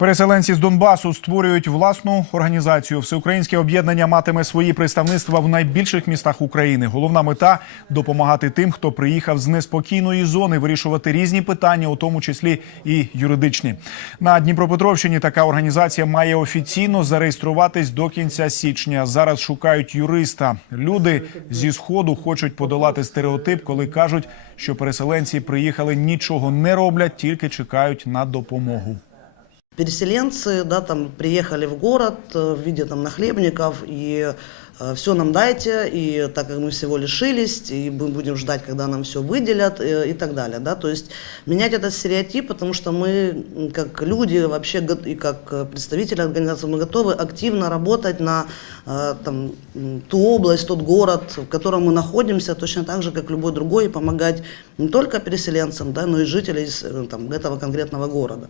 Переселенці з Донбасу створюють власну організацію. Всеукраїнське об'єднання матиме свої представництва в найбільших містах України. Головна мета допомагати тим, хто приїхав з неспокійної зони, вирішувати різні питання, у тому числі і юридичні. На Дніпропетровщині така організація має офіційно зареєструватись до кінця січня. Зараз шукають юриста. Люди зі сходу хочуть подолати стереотип, коли кажуть, що переселенці приїхали нічого не роблять, тільки чекають на допомогу. Переселенцы, да, там приехали в город э, в виде там нахлебников и все нам дайте, и так как мы всего лишились, и мы будем ждать, когда нам все выделят э, и так далее, да, то есть менять этот стереотип, потому что мы как люди вообще и как э, представители организации мы готовы активно работать на э, там, ту область, тот город, в котором мы находимся, точно так же, как любой другой, и помогать не только переселенцам, да, но и жителям э, там, этого конкретного города.